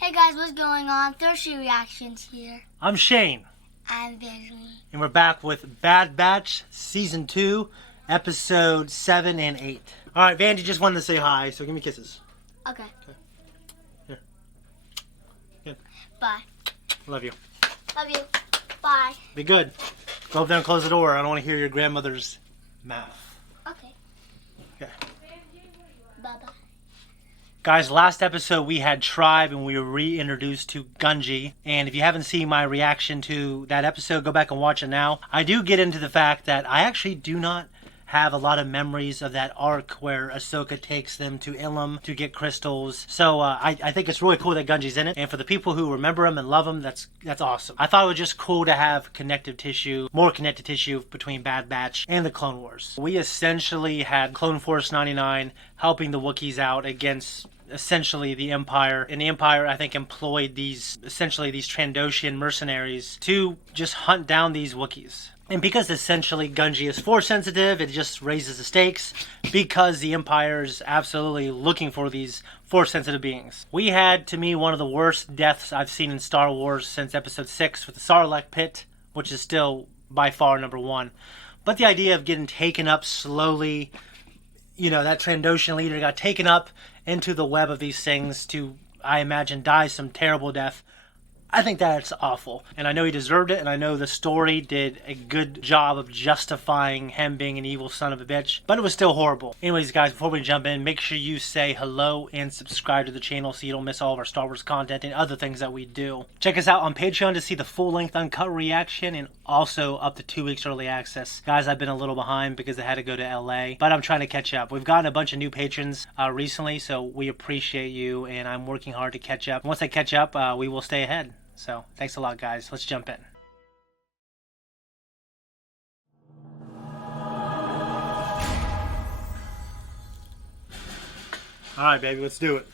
Hey guys, what's going on? ThirdStreet Reactions here. I'm Shane. I'm Benjamin. And we're back with Bad Batch Season 2, Episode 7 and 8. Alright, Vandy just wanted to say hi, so give me kisses. Okay. Here. Good. Bye. Love you. Love you. Bye. Be good. Go up there and close the door. I don't want to hear your grandmother's mouth. Okay. Okay. Bye-bye. Guys, last episode we had Tribe and we were reintroduced to Gunji. And if you haven't seen my reaction to that episode, go back and watch it now. I do get into the fact that I actually do not have a lot of memories of that arc where Ahsoka takes them to Ilum to get crystals. So I think it's really cool that Gunji's in it. And for the people who remember him and love him, that's awesome. I thought it was just cool to have connective tissue, more connective tissue between Bad Batch and the Clone Wars. We essentially had Clone Force 99 helping the Wookiees out against essentially the Empire, and the Empire I think employed these Trandoshan mercenaries to just hunt down these Wookiees. And because essentially Gunji is force sensitive, it just raises the stakes because the Empire is absolutely looking for these force sensitive beings. We had, to me, one of the worst deaths I've seen in Star Wars since Episode 6 with the Sarlacc pit, which is still by far number one. But the idea of getting taken up slowly, you know, that Trandoshan leader got taken up into the web of these things to, I imagine, die some terrible death. I think that's awful. And I know he deserved it, and I know the story did a good job of justifying him being an evil son of a bitch, but it was still horrible. Anyways, guys, before we jump in, make sure you say hello and subscribe to the channel so you don't miss all of our Star Wars content and other things that we do. Check us out on Patreon to see the full-length uncut reaction and also up to 2 weeks early access. Guys, I've been a little behind because I had to go to LA, but I'm trying to catch up. We've gotten a bunch of new patrons recently, so we appreciate you, and I'm working hard to catch up. Once I catch up, we will stay ahead. So, thanks a lot, guys. Let's jump in. Alright, baby, let's do it.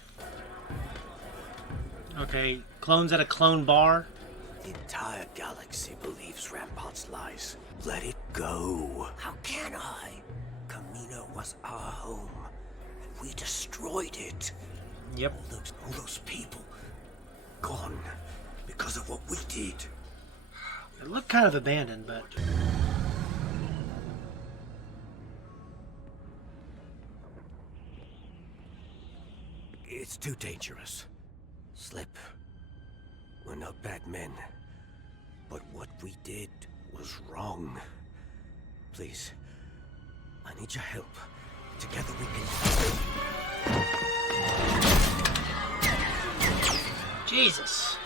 Okay, clones at a clone bar. The entire galaxy believes Rampart's lies. Let it go. How can I? Kamino was our home. We destroyed it. Yep. All those people gone because of what we did. It looked kind of abandoned, but... It's too dangerous. Slip. We're not bad men. But what we did was wrong. Please, I need your help. Together we can... Jesus.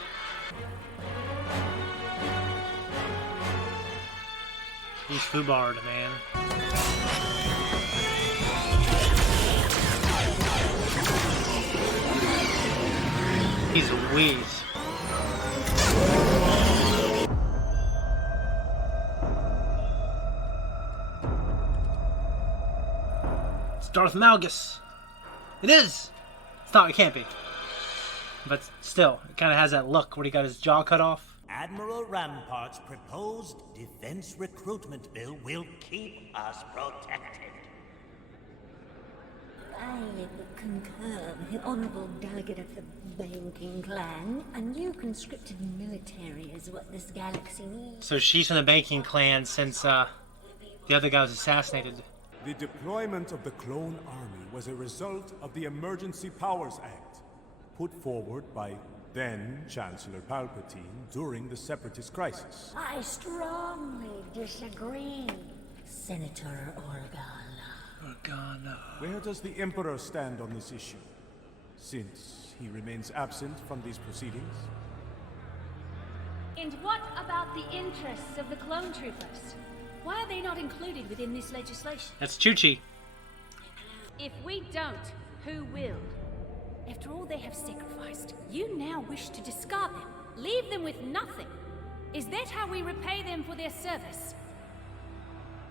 He's foobarred, man. He's a wheeze. It's Darth Malgus. It is! It's not, it can't be. But still, it kind of has that look where he got his jaw cut off. Admiral Rampart's proposed defense recruitment bill will keep us protected. I concur with the Honorable Delegate of the Banking Clan. A new conscripted military is what this galaxy needs. So she's from the Banking Clan since the other guy was assassinated. The deployment of the Clone Army was a result of the Emergency Powers Act, put forward by then-Chancellor Palpatine during the Separatist crisis. I strongly disagree, Senator Organa. Where does the Emperor stand on this issue, since he remains absent from these proceedings? And what about the interests of the clone troopers? Why are they not included within this legislation? That's Chuchi. If we don't, who will? After all they have sacrificed, you now wish to discard them, leave them with nothing. Is that how we repay them for their service?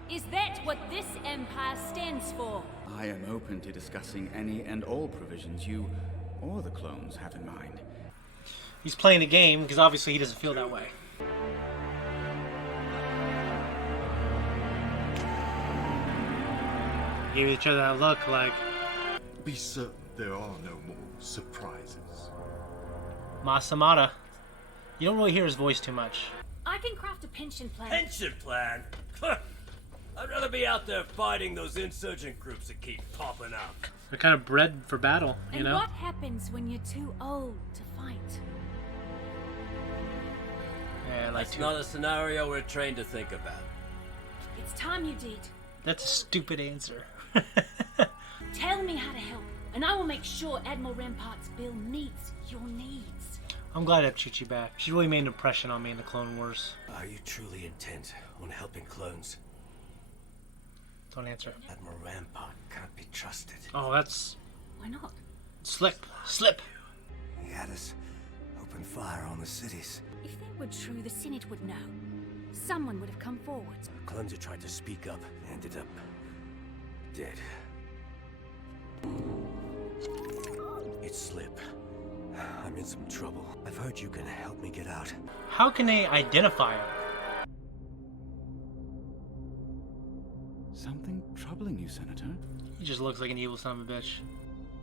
Is that what this empire stands for? I am open to discussing any and all provisions you or the clones have in mind. He's playing the game because obviously he doesn't feel that way. Gave each other that look like... Be certain there are no more surprises. Masamada. You don't really hear his voice too much. I can craft a pension plan. Pension plan? I'd rather be out there fighting those insurgent groups that keep popping up. They're kind of bred for battle, you And know? what happens when you're too old to fight? Yeah, like That's not a scenario we're trained to think about. It's time you did. That's a stupid answer. Tell me how to help, and I will make sure Admiral Rampart's bill meets your needs. I'm glad I have Chi-Chi back. She really made an impression on me in the Clone Wars. Are you truly intent on helping clones? Don't answer. Admiral Rampart can't be trusted. Oh, that's... Why not? Slip. Slip. He had us open fire on the cities. If that were true, the Senate would know. Someone would have come forward. Clones who tried to speak up ended up dead. It's Slip. I'm in some trouble. I've heard you can help me get out. How can they identify him? Something troubling you, Senator? He just looks like an evil son of a bitch.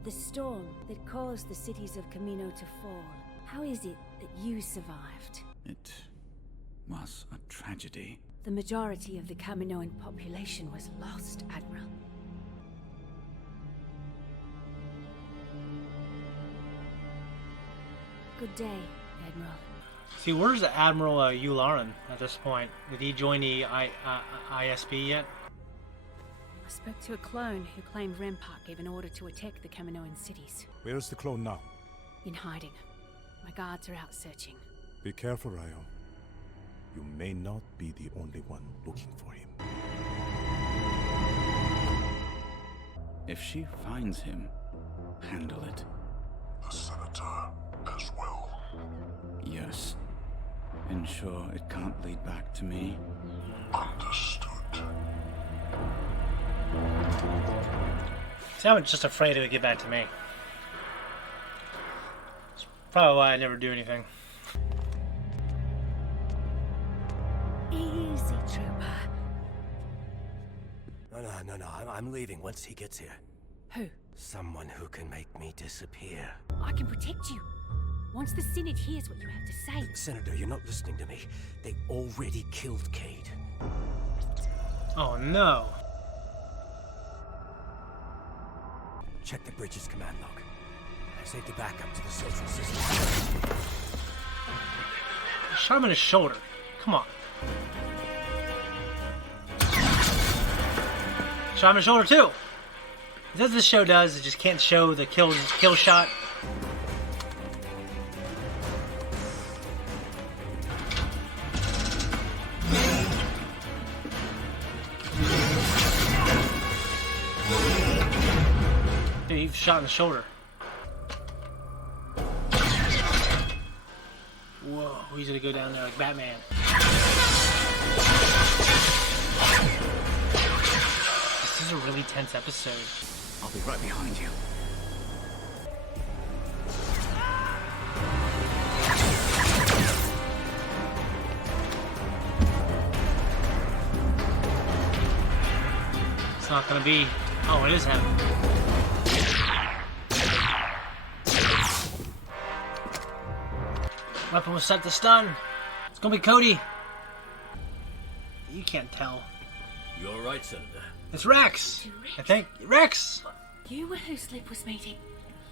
The storm that caused the cities of Camino to fall. How is it that you survived? It was a tragedy. The majority of the Caminoan population was lost, Admiral. Good day, Admiral. See, where's Admiral Yularen at this point? Did he join the ISB yet? I spoke to a clone who claimed Rampart gave an order to attack the Caminoan cities. Where is the clone now? In hiding. My guards are out searching. Be careful, Ryo. You may not be the only one looking for him. If she finds him, handle it. The Senator as well. Yes. Ensure it can't lead back to me. Understood. See, I'm just afraid it would get back to me. That's probably why I never do anything. Easy, trooper. No. I'm leaving once he gets here. Who? Someone who can make me disappear. I can protect you. Once the Senate hears what you have to say. Senator, you're not listening to me. They already killed Cade. Oh no. Check the bridge's command log. I saved a backup to the central system. Shot him in his shoulder. Come on. Shot him in the shoulder too. That's what this show does. It just can't show the kill shot. Dude, he was shot in the shoulder. Whoa, he's gonna go down there like Batman. This is a really tense episode. I'll be right behind you. It's not gonna be... Oh, it is him. Weapon was set to stun. It's gonna be Cody. You can't tell. You all right, Senator? It's Rex. I think Rex. You were who Slip was meeting.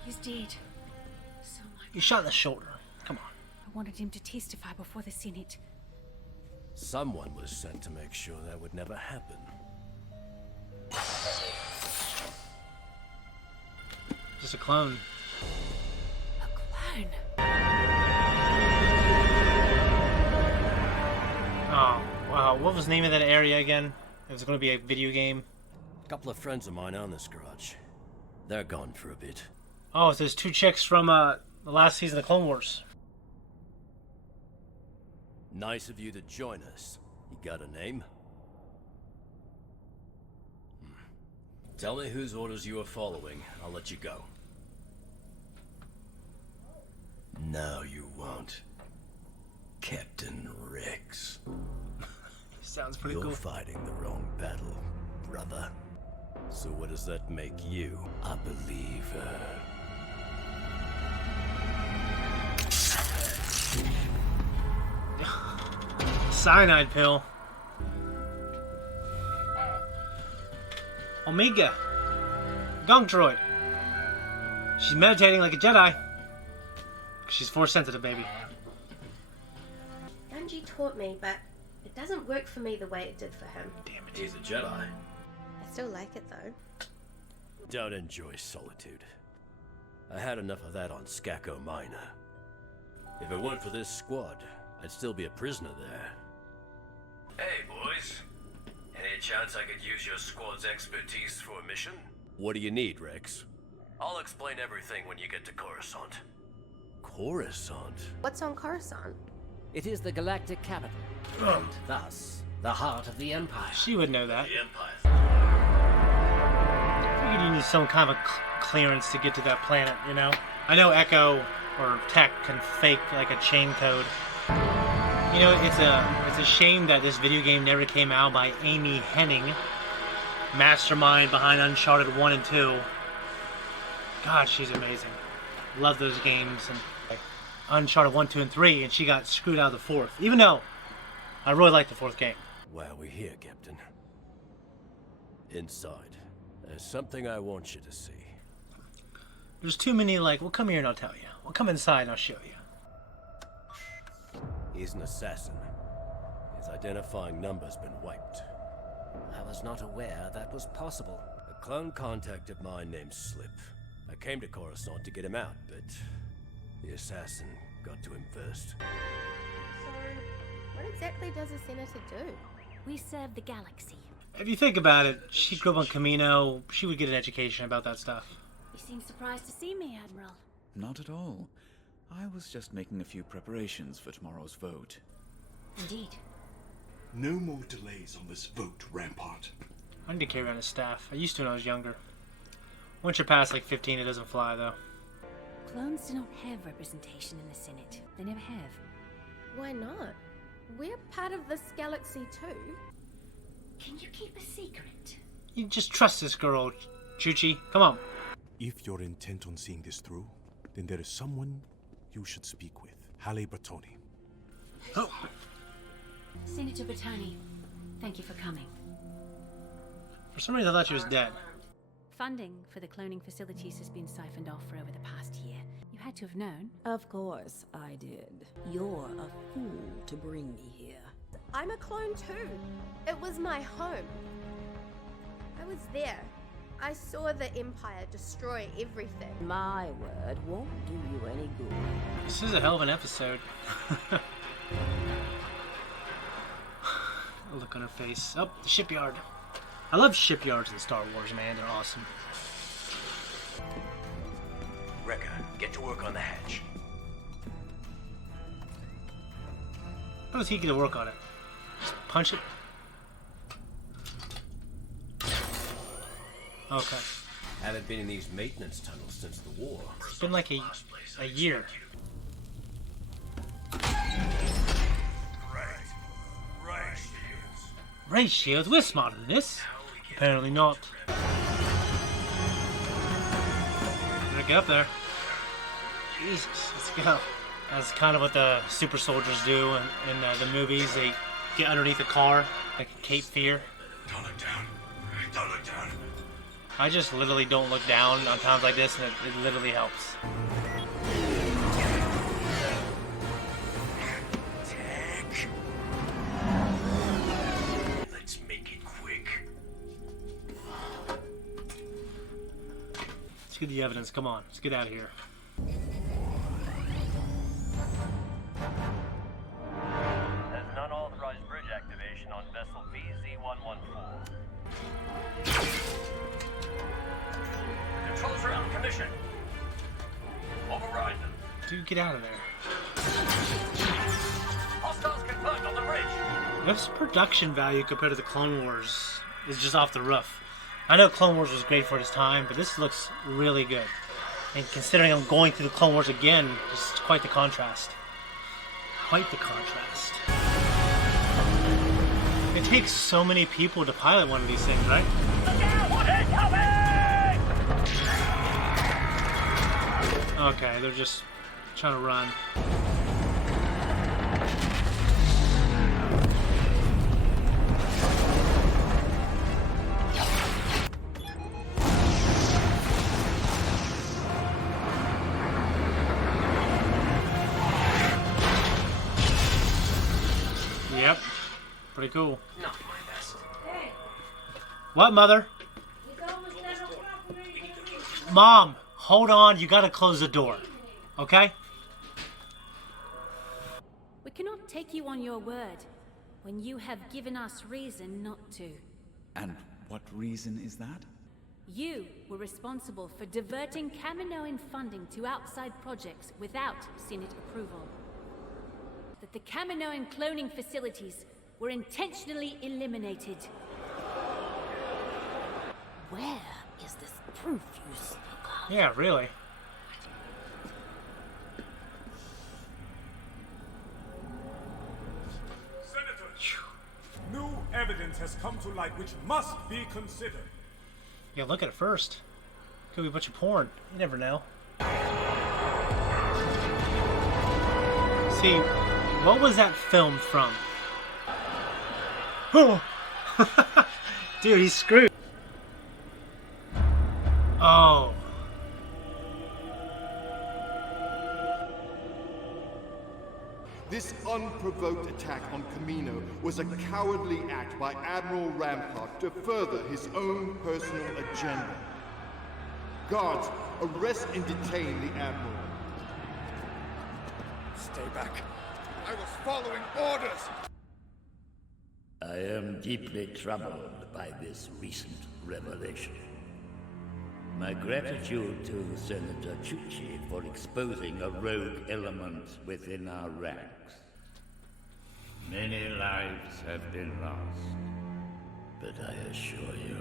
He's dead. So You shot in the shoulder. Come on. I wanted him to testify before the Senate. Someone was sent to make sure that would never happen. Just a clone. A clone? Oh, wow. What was the name of that area again? It was going to be a video game. A couple of friends of mine own this garage. They're gone for a bit. Oh, it's those two chicks from the last season of Clone Wars. Nice of you to join us. You got a name? Tell me whose orders you are following. I'll let you go. No, you won't. Captain Rex. Sounds pretty You're cool. fighting the wrong battle, brother. So what does that make you? I believe, cyanide pill. Omega. Gong droid. She's meditating like a Jedi. She's force sensitive, baby. Gunji taught me, but it doesn't work for me the way it did for him. Damn it. He's a Jedi. I still like it though. Don't enjoy solitude. I had enough of that on Skako Minor. If it weren't for this squad, I'd still be a prisoner there. Hey, boys. Any chance I could use your squad's expertise for a mission? What do you need, Rex? I'll explain everything when you get to Coruscant. Coruscant? What's on Coruscant? It is the galactic capital, and thus the heart of the Empire. She would know that. The Empire. I figured you need some kind of clearance to get to that planet, you know? I know Echo or Tech can fake like a chain code. You know, it's a shame that this video game never came out by Amy Hennig, mastermind behind Uncharted 1 and 2. God, she's amazing. Love those games. And Uncharted 1, 2, and 3, and she got screwed out of the 4th. Even though I really like the 4th game. Why are we here, Captain? Inside. There's something I want you to see. There's too many like, well, come here and I'll tell you. Well, come inside and I'll show you. He's an assassin. His identifying number's been wiped. I was not aware that was possible. A clone contact of mine named Slip. I came to Coruscant to get him out, but the assassin got to him first. So, what exactly does a senator do? We serve the galaxy. If you think about it, she grew up on Camino. She would get an education about that stuff. You seem surprised to see me, Admiral. Not at all. I was just making a few preparations for tomorrow's vote. Indeed. No more delays on this vote, Rampart. I need to carry around a staff. I used to when I was younger. Once you're past like 15, it doesn't fly though. Clones do not have representation in the Senate. They never have. Why not? We're part of this galaxy too. Can you keep a secret? You just trust this girl, Chuchi. Come on. If you're intent on seeing this through, then there is someone you should speak with. Halle Bertoni. Oh. Senator Bertoni, thank you for coming. For some reason I thought she was dead. Funding for the cloning facilities has been siphoned off for over the past year. You had to have known. Of course I did. You're a fool to bring me here. I'm a clone too. It was my home. I was there. I saw the Empire destroy everything. My word won't do you any good. This is a hell of an episode. A look on her face. Oh, the shipyard. I love shipyards in Star Wars, man. They're awesome. Wrecker, get to work on the hatch. How does he get to work on it? Just punch it? Okay. Haven't been in these maintenance tunnels since the war. It's been like a year. Right, shields. Ray shields? We're smarter than this. Apparently not. Better get up there. Jesus, let's go. That's kind of what the super soldiers do in the movies. They get underneath the car, like a Cape Fear. Don't look down. Don't look down. I just literally don't look down on times like this, and it literally helps. Tech. Let's make it quick. Let's get the evidence. Come on, let's get out of here. There's an unauthorized bridge activation on vessel VZ-114. Controls are out of commission. Override them. Dude, get out of there. Hostiles confirmed on the bridge. This production value compared to the Clone Wars is just off the roof. I know Clone Wars was great for its time, but this looks really good. And considering I'm going through the Clone Wars again, it's quite the contrast. Quite the contrast. It takes so many people to pilot one of these things, right? Okay, they're just trying to run. Pretty cool. Not my best. What, Mother? Mom, hold on. You gotta close the door. Okay? We cannot take you on your word when you have given us reason not to. And what reason is that? You were responsible for diverting Kaminoan funding to outside projects without Senate approval. That the Kaminoan cloning facilities were intentionally eliminated. Where is this proof you spoke of? Yeah, really. New evidence has come to light which must be considered. Yeah, look at it first. Could be a bunch of porn. You never know. See, what was that filmed from? Oh! Dude, he's screwed. Oh. This unprovoked attack on Camino was a cowardly act by Admiral Rampart to further his own personal agenda. Guards, arrest and detain the Admiral. Stay back. I was following orders. I am deeply troubled by this recent revelation. My gratitude to Senator Chuchi for exposing a rogue element within our ranks. Many lives have been lost, but I assure you,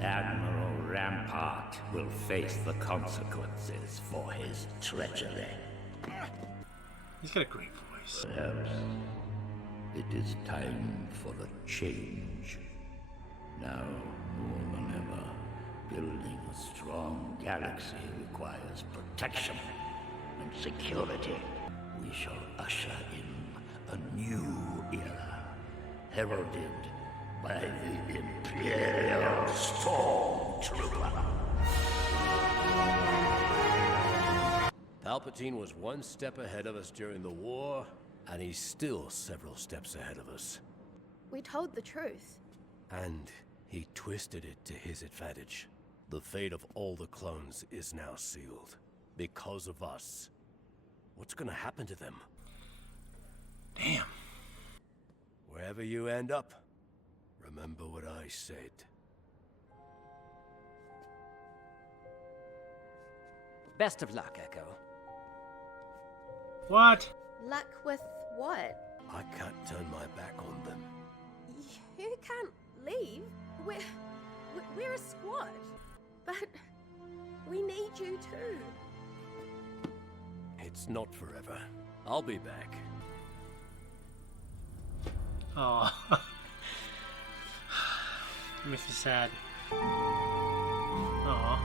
Admiral Rampart will face the consequences for his treachery. He's got a great voice. Perhaps it is time for a change. Now, more than ever, building a strong galaxy requires protection and security. We shall usher in a new era, heralded by the Imperial Stormtrooper. Palpatine was one step ahead of us during the war, and he's still several steps ahead of us. We told the truth. And he twisted it to his advantage. The fate of all the clones is now sealed. Because of us. What's gonna happen to them? Damn. Wherever you end up, remember what I said. Best of luck, Echo. What? Luck with what? I can't turn my back on them. You can't leave. We're a squad. But we need you too. It's not forever. I'll be back. Oh. It makes me sad. Aw.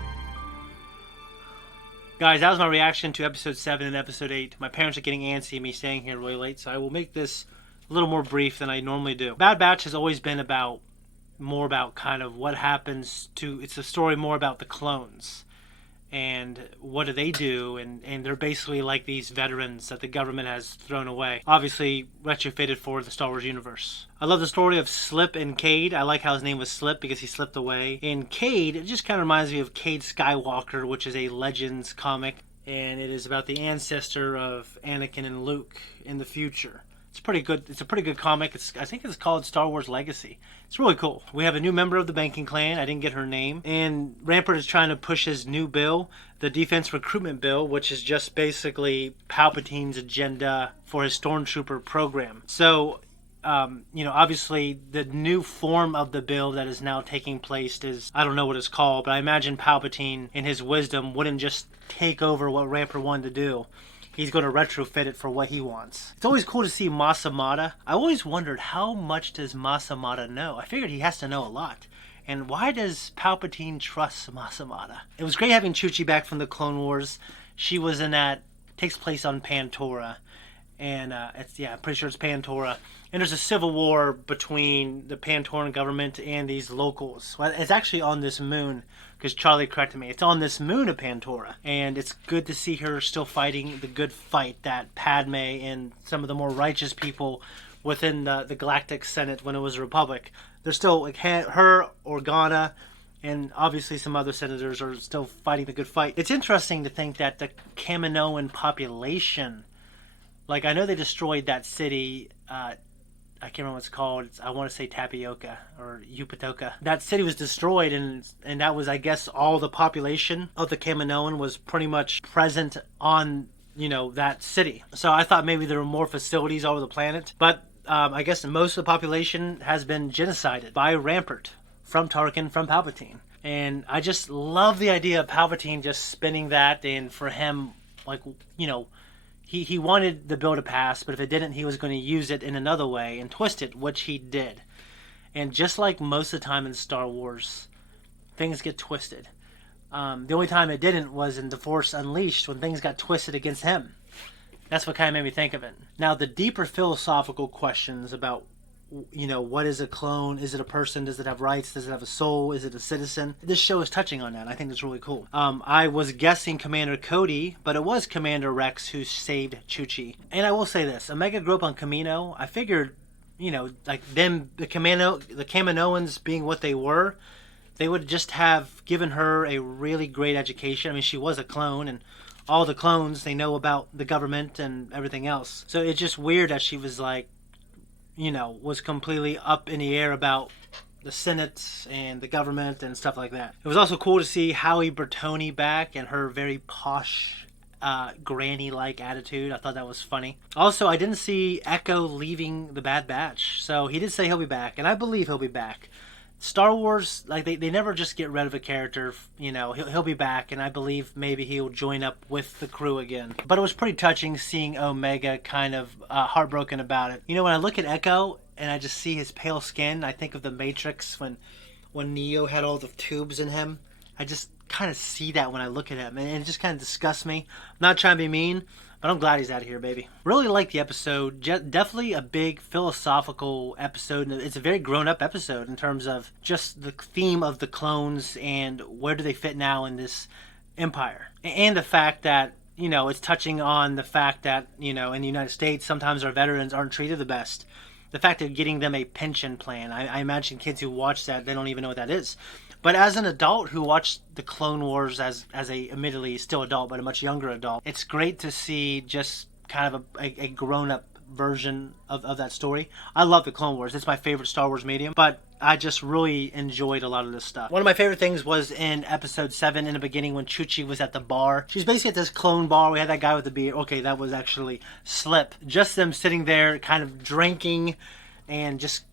Guys, that was my reaction to episode 7 and episode 8. My parents are getting antsy at me staying here really late, so I will make this a little more brief than I normally do. Bad Batch has always been more about kind of what happens to... It's a story more about the clones. And what do they do? And they're basically like these veterans that the government has thrown away. Obviously retrofitted for the Star Wars universe. I love the story of Slip and Cade. I like how his name was Slip because he slipped away. And Cade, it just kind of reminds me of Cade Skywalker, which is a Legends comic. And it is about the ancestor of Anakin and Luke in the future. It's pretty good. It's a pretty good comic. I think it's called Star Wars Legacy. It's really cool. We have a new member of the banking clan. I didn't get her name. And Rampart is trying to push his new bill, the Defense Recruitment Bill, which is just basically Palpatine's agenda for his Stormtrooper program. So, obviously the new form of the bill that is now taking place is, I don't know what it's called, but I imagine Palpatine, in his wisdom, wouldn't just take over what Rampart wanted to do. He's going to retrofit it for what he wants. It's always cool to see Mas Amedda. I always wondered, how much does Mas Amedda know? I figured he has to know a lot. And why does Palpatine trust Mas Amedda? It was great having Chuchi back from the Clone Wars. She was in that, takes place on Pantora. And I'm pretty sure it's Pantora. And there's a civil war between the Pantoran government and these locals. Well, it's actually on this moon, because Charlie corrected me. It's on this moon of Pantora. And it's good to see her still fighting the good fight that Padme and some of the more righteous people within the Galactic Senate when it was a republic. There's still like her, Organa, and obviously some other senators are still fighting the good fight. It's interesting to think that the Kaminoan population, like I know they destroyed that city, I can't remember what it's called. I want to say Tapioca or Upatoka. That city was destroyed, and that was, I guess, all the population of the Kaminoan was pretty much present on, that city. So I thought maybe there were more facilities all over the planet, but I guess most of the population has been genocided by Rampart. From Tarkin, from Palpatine. And I just love the idea of Palpatine just spinning that, and for him, like, he wanted the bill to pass, but if it didn't, he was going to use it in another way and twist it, which he did. And just like most of the time in Star Wars, things get twisted. The only time it didn't was in The Force Unleashed, when things got twisted against him. That's what kind of made me think of it. Now, the deeper philosophical questions about what is a clone? Is it a person? Does it have rights? Does it have a soul? Is it a citizen? This show is touching on that. I think that's really cool. I was guessing Commander Cody, but it was Commander Rex who saved Chuchi. And I will say this, Omega grew up on Kamino. I figured, like them, the Kaminoans being what they were, they would just have given her a really great education. I mean, she was a clone, and all the clones, they know about the government and everything else. So it's just weird that she was like, was completely up in the air about the Senate and the government and stuff like that. It was also cool to see Howie Bertoni back and her very posh, granny-like attitude. I thought that was funny. Also, I didn't see Echo leaving the Bad Batch, so he did say he'll be back, and I believe he'll be back. Star Wars, like they never just get rid of a character, he'll be back, and I believe maybe he'll join up with the crew again. But it was pretty touching seeing Omega kind of heartbroken about it. When I look at Echo and I just see his pale skin, I think of the Matrix when Neo had all the tubes in him. I just kind of see that when I look at him, and it just kind of disgusts me. I'm not trying to be mean, but I'm glad he's out of here, baby. Really liked the episode. Definitely a big philosophical episode. It's a very grown-up episode in terms of just the theme of the clones and where do they fit now in this empire. And the fact that, it's touching on the fact that, in the United States, sometimes our veterans aren't treated the best. The fact of getting them a pension plan. I imagine kids who watch that, they don't even know what that is. But as an adult who watched the Clone Wars as a admittedly still adult, but a much younger adult, it's great to see just kind of a grown-up version of that story. I love the Clone Wars. It's my favorite Star Wars medium, but I just really enjoyed a lot of this stuff. One of my favorite things was in episode 7 in the beginning when Chuchi was at the bar. She's basically at this clone bar. We had that guy with the beard. Okay, that was actually Slip. Just them sitting there kind of drinking and just,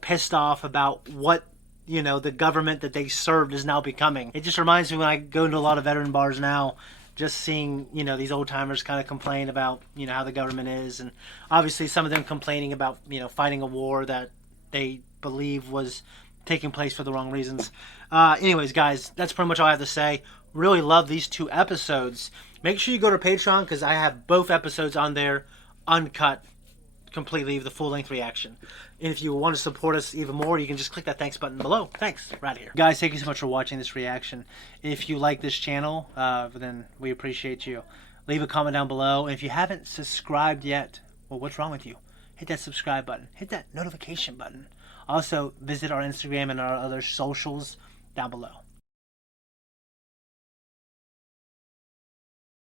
pissed off about what the government that they served is now becoming. It just reminds me when I go into a lot of veteran bars now, just seeing, these old timers kind of complain about, how the government is. And obviously some of them complaining about, fighting a war that they believe was taking place for the wrong reasons. Anyways, guys, that's pretty much all I have to say. Really love these 2 episodes. Make sure you go to Patreon because I have both episodes on there, uncut, completely, the full-length reaction. And if you want to support us even more, you can just click that thanks button below. Thanks. We're out of here. Guys, thank you so much for watching this reaction. If you like this channel, then we appreciate you. Leave a comment down below. And if you haven't subscribed yet, well, what's wrong with you? Hit that subscribe button. Hit that notification button. Also, visit our Instagram and our other socials down below.